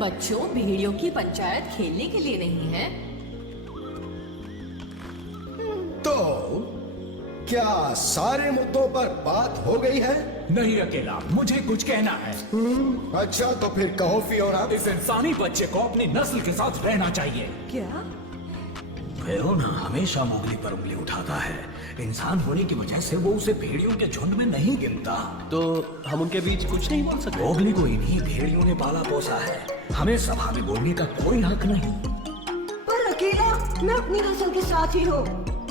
बच्चों, भेड़ियों की पंचायत खेलने के लिए नहीं है। तो क्या सारे मुद्दों पर बात हो गई है? नहीं अकेला, मुझे कुछ कहना है। अच्छा तो फिर कहो फियोना। इस इंसानी बच्चे को अपनी नस्ल के साथ रहना चाहिए। क्या? फियोना हमेशा मोगली पर उंगली उठाता है। इंसान होने की वजह से वो उसे भेड़ियों के झुंड में नहीं गिनता। तो हम उनके बीच कुछ नहीं बोल सकते? मोगली को इन्हीं भेड़ियों ने पाला पोसा है। हमें सभा में बोलने का कोई हक नहीं। पर अकेला, मैं अपनी नस्ल के साथ ही हूँ।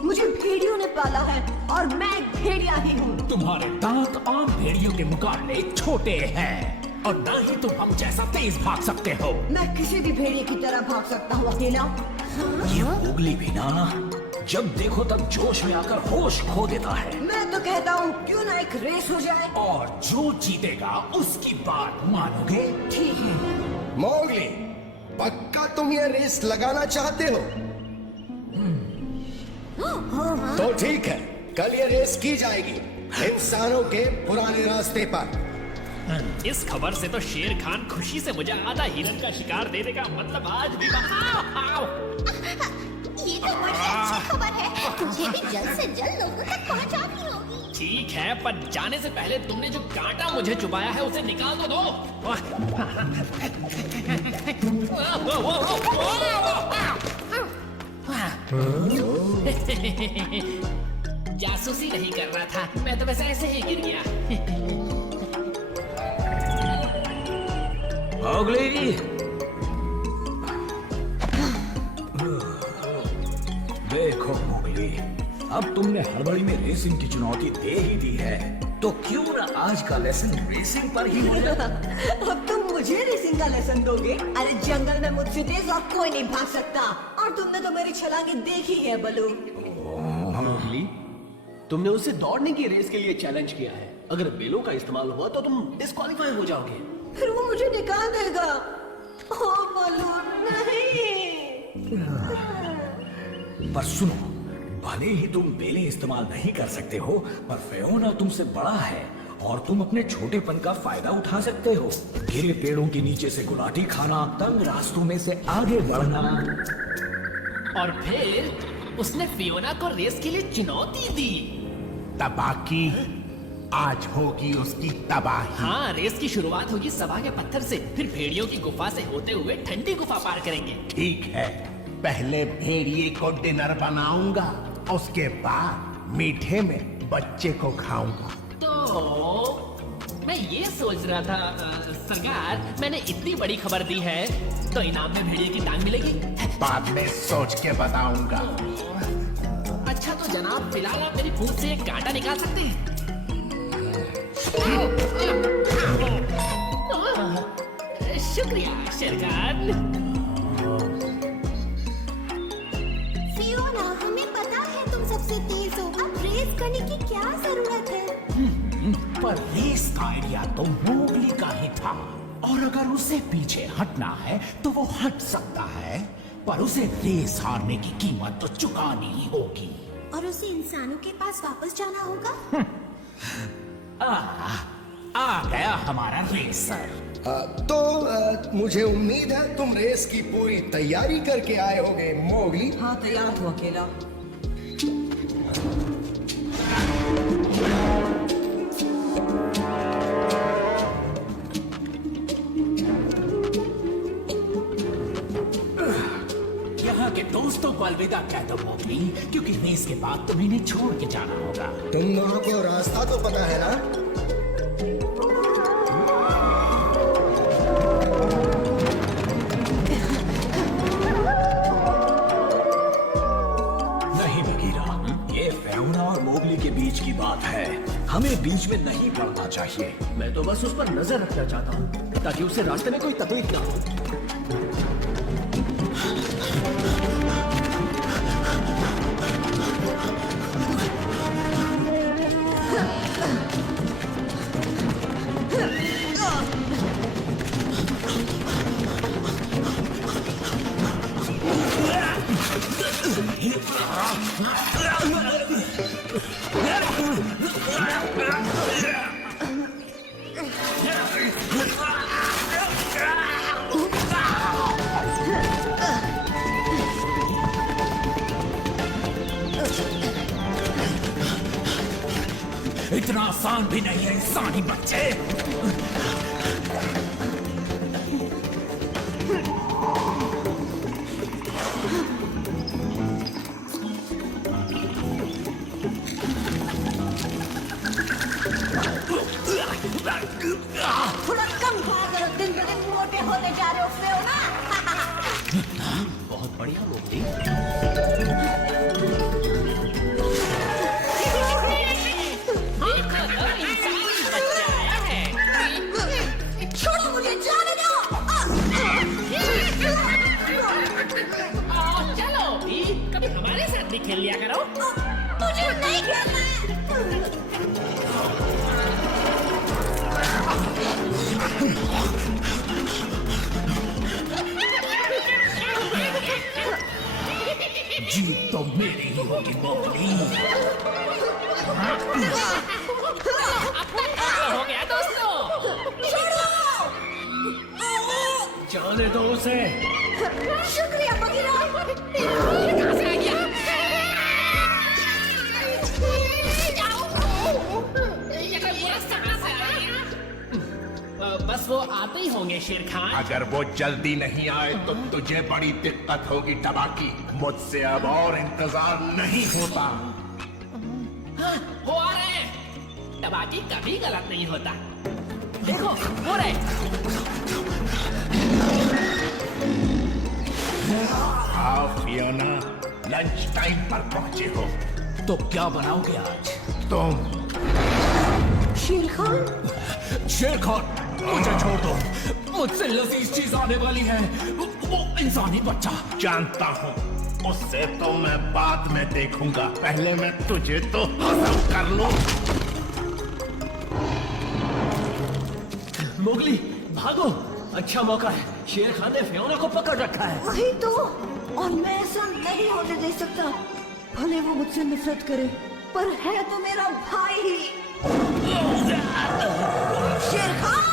मुझे भेड़ियों ने पाला है और मैं एक भेड़िया ही हूँ। तुम्हारे दांत आम भेड़ियों के मुकाबले छोटे हैं और न ही तुम हम जैसा तेज भाग सकते हो। मैं किसी भी भेड़िए की तरह भाग सकता हूँ अकेला। ये मोगली भी ना जब देखो तब जोश में आकर होश खो देता है। मैं तो कहता हूँ क्यों ना एक रेस हो जाए। और जो जीतेगा उसकी बात मानोगे? ठीक है। मोगली, पक्का तुम ये रेस लगाना चाहते हो? तो ठीक है, कल ये रेस की जाएगी इंसानों के पुराने रास्ते पर। इस खबर से तो शेर खान खुशी से मुझे आधा हिरन का शिकार दे देगा। मतलब आज भी ये तो बड़ी अच्छी खबर है। मुझे भी जल्द से जल्द लोगों तक पहुंचानी होगी। ठीक है, पर जाने से पहले तुमने जो कांटा मुझे चुभाया है उसे निकाल तो दो। जासूसी नहीं कर रहा था, मैं तो वैसे ऐसे ही गिर गया। मोगली, देखो मोगली, अब तुमने हड़बड़ी में रेसिंग की चुनौती दे ही दी है, तो क्यों ना आज का लेसन रेसिंग पर ही हो जाए। अब तुम मुझे रेसिंग का लेसन दोगे? अरे जंगल में मुझसे तेज और कोई नहीं भाग सकता। और तुमने तो मेरी छलांगे देखी है बलू। मोगली, तुमने उससे दौड़ने की रेस के लिए चैलेंज किया है। अगर बेलों का इस्तेमाल हुआ तो तुम डिस्क्वालीफाई हो जाओगे। फिर वो मुझे निकाल देगा। ओ बलू नहीं। पर सुनो, भले ही तुम बेले इस्तेमाल नहीं कर सकते हो, पर फियोना तुमसे बड़ा है और तुम अपने छोटेपन का फायदा उठा सकते हो। गिरे पेड़ों के नीचे से गुलाटी खाना, तंग रास्तों में से आगे बढ़ना। और फिर उसने फियोना को रेस के लिए चुनौती दी। तबाही आज होगी उसकी तबाही। हाँ, रेस की शुरुआत होगी सभा के पत्थर से, फिर भेड़ियों की गुफा से होते हुए ठंडी गुफा पार करेंगे। ठीक है, पहले भेड़िए को डिनर बनाऊंगा, उसके बाद मीठे में बच्चे को खाऊंगा। तो मैं ये सोच रहा था सरकार, मैंने इतनी बड़ी खबर दी है तो इनाम में भेड़िए की टांग मिलेगी। बाद में सोच के बताऊंगा। अच्छा तो जनाब, फिलहाल आप मेरी पूंछ से एक कांटा निकाल सकते हैं? शुक्रिया शेरखान। फियोना, हमें पता है तुम सबसे तेज हो। अब रेस करने की क्या जरूरत है? पर रेस का आइडिया तो मोगली का ही था, और अगर उसे पीछे हटना है तो वो हट सकता है, पर उसे रेस हारने की कीमत तो चुकानी ही होगी। और उसे इंसानों के पास वापस जाना होगा। आ गया हमारा रेसर। मुझे उम्मीद है तुम रेस की पूरी तैयारी करके आए होगे मोगली। हाँ, तैयार हूँ अकेला। यहाँ के दोस्तों को अलविदा कह दो मोगली, क्योंकि रेस के बाद तुम्हें इन्हें छोड़ के जाना होगा। तुम लोगों को रास्ता तो पता है ना? नहीं बगीरा, ये फियोना और मोगली के बीच की बात है, हमें बीच में नहीं पड़ना चाहिए। मैं तो बस उस पर नजर रखना चाहता हूँ ताकि उसे रास्ते में कोई तकलीफ ना हो। इतना आसान भी नहीं है इंसानी बच्चे। थोड़ा कम खा करो, दिन ब दिन मोटे होते जा रहे हो फियोना। बहुत बढ़िया मोगली। देखो तो इंसानी बच्चा आया है। छोड़ो मुझे, जाने दो। चलो कभी हमारे साथ भी खेल लिया करो। मुझे नहीं खेलना है। जीत तो मेरी ही होगी मोगली। हो गया दोस्तों। जाने दो उसे। शुक्रिया बगीरा। कहाँ से आ गया? ये कोई बुरा सपना से आ गया। बस वो आते ही होंगे शेर खान। अगर वो जल्दी नहीं आए तो तुझे बड़ी दिक्कत होगी टबाकी। मुझसे अब और इंतजार नहीं होता। वो आ रहे हैं। टबाकी कभी गलत नहीं होता। देखो हो रहे। हाँ फियोना, लंच टाइम पर पहुंचे हो। तो क्या बनाओगे आज? तुम शेर खान, शेर खान मुझे छोड़ दो, मुझसे लजीज चीज आने वाली है। वो इंसानी बच्चा। जानता हूँ, उससे तो मैं बाद में देखूंगा। पहले मैं तुझे तो हजम कर लूं। मोगली भागो, अच्छा मौका है। शेर खान ने फियोना को पकड़ रखा है। वही तो। और मैं ऐसा नहीं होने दे सकता। भले वो मुझसे नफरत करे, पर है तो मेरा भाई ही। शेर खान,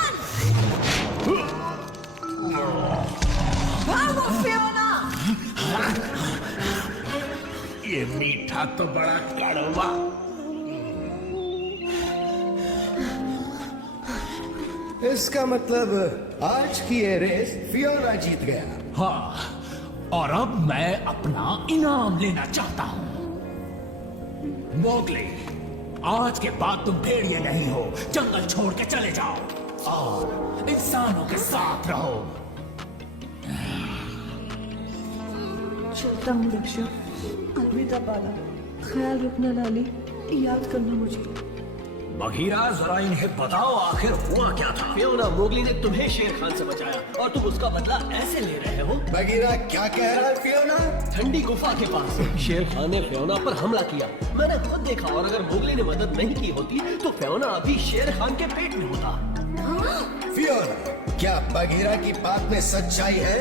भागो फियोना। ये मीठा तो बड़ा कड़वा। इसका मतलब आज की ये रेस फियोना जीत गया। हाँ, और अब मैं अपना इनाम लेना चाहता हूँ। मोगली, आज के बाद तुम भेड़िए नहीं हो। जंगल छोड़ के चले जाओ और इंसानों के साथ रहो। चलता हूँ लक्ष्य। अलविदा बाला। ख्याल रखना लाली, याद करना मुझे। बघीरा, जरा इन्हें बताओ आखिर हुआ क्या था। फियोना, मोगली ने तुम्हें शेर खान से बचाया और तुम उसका बदला ऐसे ले रहे हो। बगीरा क्या कह रहा है फियोना? ठंडी गुफा के पास शेर खान ने फियोना पर हमला किया। मैंने खुद देखा, और अगर मोगली ने मदद नहीं की होती तो फियोना अभी शेर खान के पेट में होता। फियोना, क्या बगीरा की बात में सच्चाई है?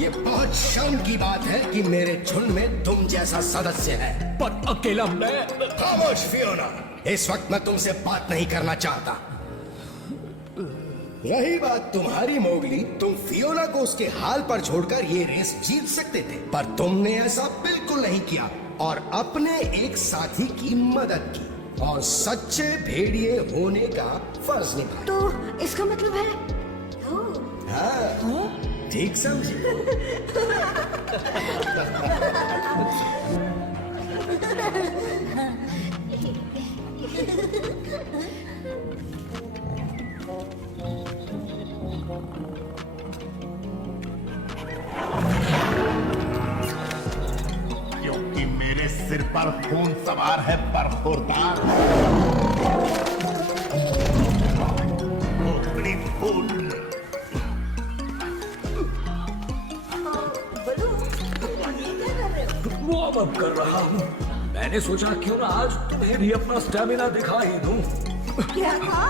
ये बहुत शर्म की बात है कि मेरे झुंड में तुम जैसा सदस्य है। पर अकेला मैं। खामोश फियोना, इस वक्त मैं तुमसे बात नहीं करना चाहता। रही बात तुम्हारी मोगली, तुम फियोना को उसके हाल पर छोड़कर ये रेस जीत सकते थे, पर तुमने ऐसा बिल्कुल नहीं किया और अपने एक साथी की मदद की और सच्चे भेड़िए होने का फर्ज निभाया। तो इसका मतलब है हाँ, ठीक समझे। क्योंकि मेरे सिर पर खून सवार है बरखुरदार। मोगली फूल। वार्म अप कर रहा हूँ। मैंने सोचा क्यों ना आज तुम्हें भी अपना स्टेमिना दिखा ही दूं। क्या था?